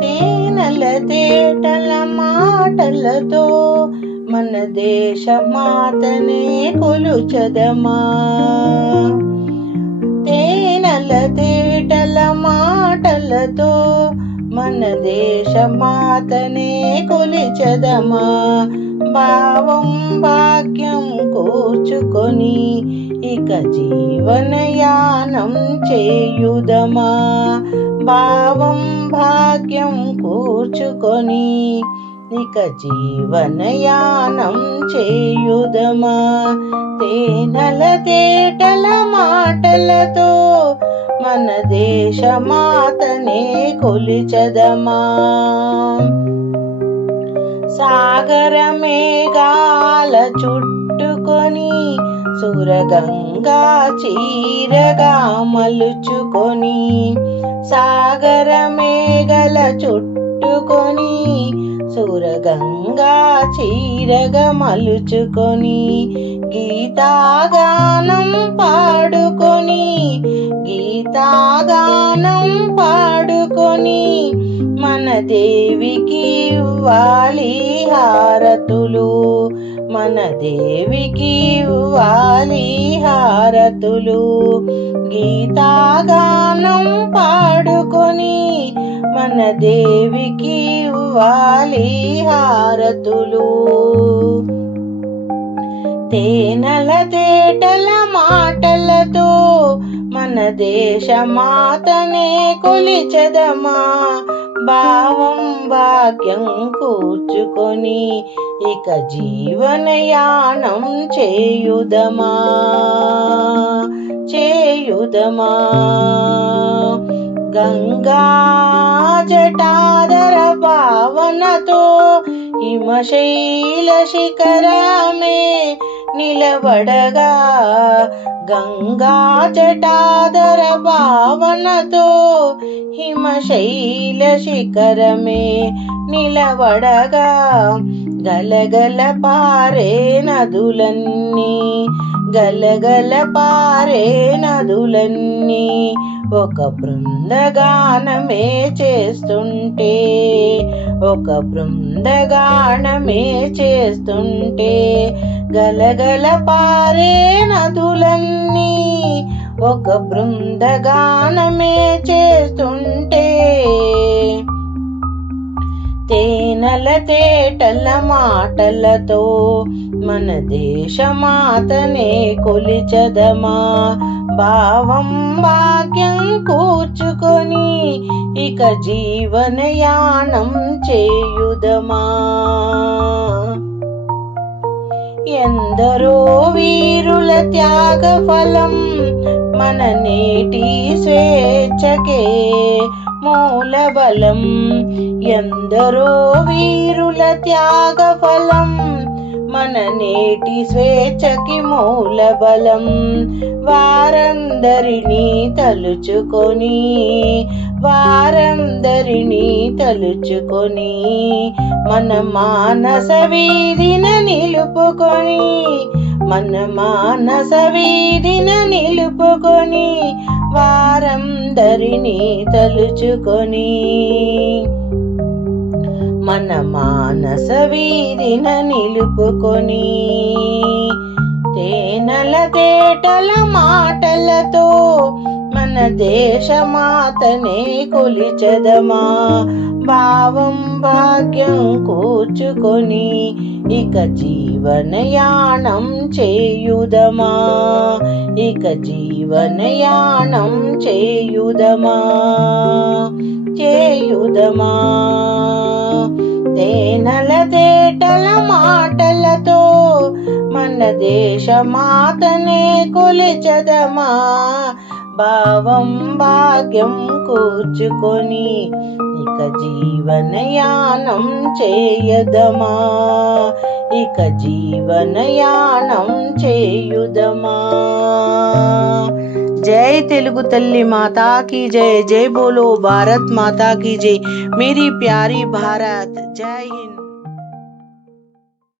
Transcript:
తేనెల తేటల మాటలతో మన దేశ మాతనే కొలుచదమా? తేనెల తేటల మాటలతో మన దేశ మాతనే కొలిచదమా? భావం భాగ్యం కూర్చుకొని ఇక జీవనయానం చేయుదమా? భావం భాగ్యం కూర్చుకొని ఇక జీవనయానం చేయుదమా? తేనల తేటల మాటలతో మన దేశ మాతనే కొలిచదమా? సాగర మేఘాల చుట్టుకొని సురగంగా చీరగా మలుచుకొని సాగర మేఘల చుట్టుకొని సురగంగా చీరగా మలుచుకొని గీతాగానం పాడుకొని గీతాగానం పాడుకొని మన దేవికి ఇవ్వాలి హారతులు. మన దేవికి ఇవ్వాలి హారతులు. గీతాగానం పాడుకొని మన దేవికి ఇవ్వాలి హారతులు. తేనెల తేటల మాటలతో మన దేశ మాతనే కొలిచదమా? భావం భాగ్యం కూర్చుకొని ఇక జీవనయానం చేయుదమా? చేయుదమా? గంగా జటాదర భావనతో హిమశైల శిఖరామే నిలబడగా గంగా జటాదర భావనతో హిమశైల శిఖరమే నిలబడగా గలగల పారే నదులన్నీ గలగల పారే నదులన్నీ ఒక బృందగానమే చేస్తుంటే ఒక బృందగానమే చేస్తుంటే గలగల పారే నదులన్నీ ఒక బృందగానమే చేస్తుంటే. తేనెల తేటల మాటలతో మన దేశమాతనే కొలిచదమా? భావం భాగ్యం కూర్చుకొని ఇక జీవనయానం చేయుదమా? ఎందరో వీరుల త్యాగ ఫలం మన నేటి స్వేచ్ఛకే మూల బలం ఎందరో వీరుల త్యాగ ఫలం మన నేటి స్వేచ్ఛకి మూల బలం వారందరినీ తలుచుకొని వారందరినీ తలుచుకొని మన మానస వీధిన నిలుపుకొని మన మానస వీధిన నిలుపుకొని వారందరినీ తలుచుకొని. మన మానస వీధిన నిలుపుకొని తేనెల తేటల మాటలతో మన దేశమాతనే కొలిచదమా? భావం భాగ్యం కూర్చుకొని ఇక జీవనయానం చేయుదమా? ఇక జీవనయానం చేయుదమా? చేయుదమా? తేనెల తేటల మాటలతో మన దేశమాతనే కొలిచదమా? భావం భాగ్యం కూర్చుకొని ఇక జీవనయానం చేయదమా? ఇక జీవనయానం చేయుదమా? जय तेलुगु तल्ली माता की जय जय बोलो भारत माता की जय। मेरी प्यारी भारत, जय हिंद।